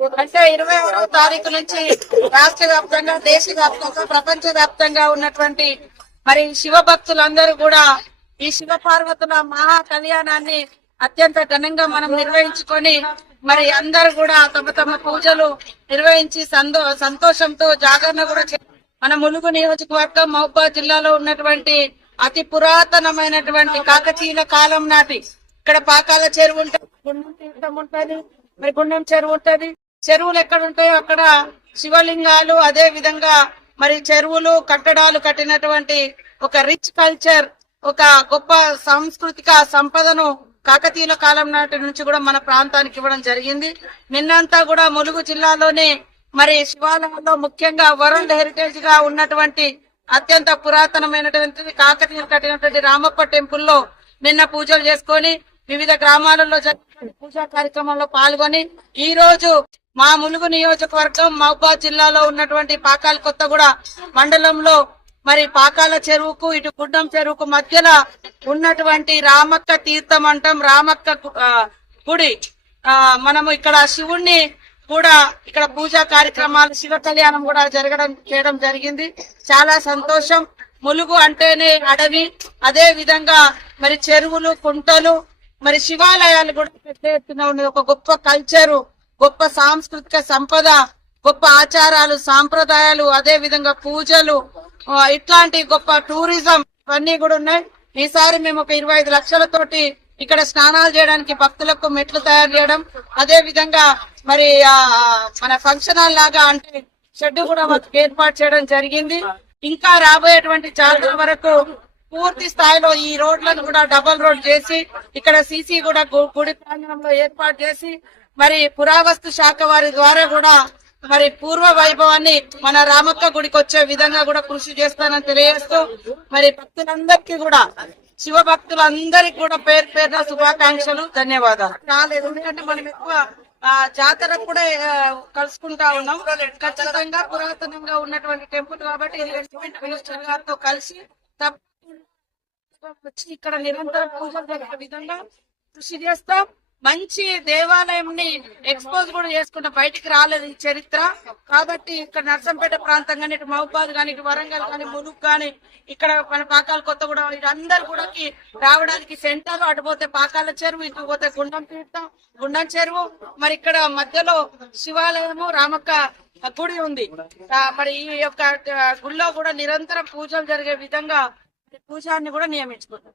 అంటే ఇరవై ఒకటో తారీఖు నుంచి రాష్ట్ర వ్యాప్తంగా దేశ వ్యాప్తంగా ప్రపంచ వ్యాప్తంగా ఉన్నటువంటి మరి శివ భక్తులందరూ కూడా ఈ శివ పార్వతుల మహా కళ్యాణాన్ని అత్యంత ఘనంగా మనం నిర్వహించుకొని మరి అందరు కూడా తమ తమ పూజలు నిర్వహించి సందో సంతోషంతో జాగరణ కూడా మన ములుగు నియోజకవర్గం మహబా జిల్లాలో ఉన్నటువంటి అతి పురాతనమైనటువంటి కాకతీయుల కాలం నాటి. ఇక్కడ పాకాల చెరువు ఉంటుంది గుండం తీర్థం ఉంటది మరి గుండం చెరువు ఉంటది. చెరువులు ఎక్కడ ఉంటాయో అక్కడ శివలింగాలు అదే విధంగా మరి చెరువులు కట్టడాలు కట్టినటువంటి ఒక రిచ్ కల్చర్ ఒక గొప్ప సాంస్కృతిక సంపదను కాకతీయుల కాలం నాటి నుంచి కూడా మన ప్రాంతానికి ఇవ్వడం జరిగింది. నిన్నంతా కూడా ములుగు జిల్లాలోనే మరి శివాలయంలో ముఖ్యంగా వరల్డ్ హెరిటేజ్గా ఉన్నటువంటి అత్యంత పురాతనమైనటువంటి కాకతీయులు కట్టినటువంటి రామప్ప టెంపుల్లో నిన్న పూజలు చేసుకొని వివిధ గ్రామాలలో జరిగిన పూజా కార్యక్రమంలో పాల్గొని ఈ రోజు మా ములుగు నియోజకవర్గం మహబాద్ జిల్లాలో ఉన్నటువంటి పాకాల కొత్తగూడ మండలంలో మరి పాకాల చెరువుకు ఇటు గుడ్డం చెరువుకు మధ్యలో ఉన్నటువంటి రామక్క తీర్థం అంటాం రామక్క గుడి. ఆ మనము ఇక్కడ శివుణ్ణి కూడా ఇక్కడ పూజా కార్యక్రమాలు శివ కళ్యాణం కూడా జరగడం చేయడం జరిగింది. చాలా సంతోషం. ములుగు అంటేనే అడవి. అదే విధంగా మరి చెరువులు కుంటలు మరి శివాలయాలు కూడా పెద్ద ఎత్తున ఉన్నది. ఒక గొప్ప కల్చరు గొప్ప సాంస్కృతిక సంపద గొప్ప ఆచారాలు సాంప్రదాయాలు అదే విధంగా పూజలు ఇట్లాంటి గొప్ప టూరిజం ఇవన్నీ కూడా ఉన్నాయి. ఈసారి మేము ఒక ఇరవై ఐదు లక్షలతోటి ఇక్కడ స్నానాలు చేయడానికి భక్తులకు మెట్లు తయారు చేయడం. అదే విధంగా మరి ఆ మన ఫంక్షన్ హాల్ లాగా అంటే షెడ్ కూడా మాకు ఏర్పాటు చేయడం జరిగింది. ఇంకా రాబోయేటువంటి జాతర వరకు పూర్తి స్థాయిలో ఈ రోడ్లను కూడా డబల్ రోడ్ చేసి ఇక్కడ సీసీ కూడా గు- గుడి ప్రాంగణంలో ఏర్పాటు చేసి మరి పురావస్తు శాఖ వారి ద్వారా కూడా మరి పూర్వ వైభవాన్ని మన రామక్క గుడికి వచ్చే విధంగా కూడా కృషి చేస్తానని తెలియజేస్తూ మరి భక్తులందరికీ కూడా శివ భక్తులందరికీ కూడా పేరు పేరున శుభాకాంక్షలు ధన్యవాదాలు. రాలేదు. ఎందుకంటే మనం ఎక్కువ ఆ జాతర కూడా కలుసుకుంటా ఉన్నాం. ఖచ్చితంగా పురాతనంగా ఉన్నటువంటి టెంపుల్ కాబట్టి మినిస్టర్ గారితో కలిసి వచ్చి ఇక్కడ నిరంతరం పూజలు జరిగే విధంగా కృషి చేస్తాం. మంచి దేవాలయంని ఎక్స్పోజ్ కూడా చేసుకుంటే బయటికి రాలేదు ఈ చరిత్ర. కాబట్టి ఇక్కడ నర్సంపేట ప్రాంతం కానీ ఇటు మహబాద్ కానీ ఇటు వరంగల్ కానీ ములుగు కానీ ఇక్కడ మన పాకాల కొత్త కూడా ఇదందరు కూడా రావడానికి సెంటర్ అటు పోతే పాకాల చెరువు ఇటు పోతే గుండం తీర్థం గుండం చెరువు. మరి ఇక్కడ మధ్యలో శివాలయము రామక్క గుడి ఉంది. మరి ఈ యొక్క గుళ్ళో కూడా నిరంతరం పూజలు జరిగే విధంగా పూజాన్ని కూడా నియమించుకుంటాం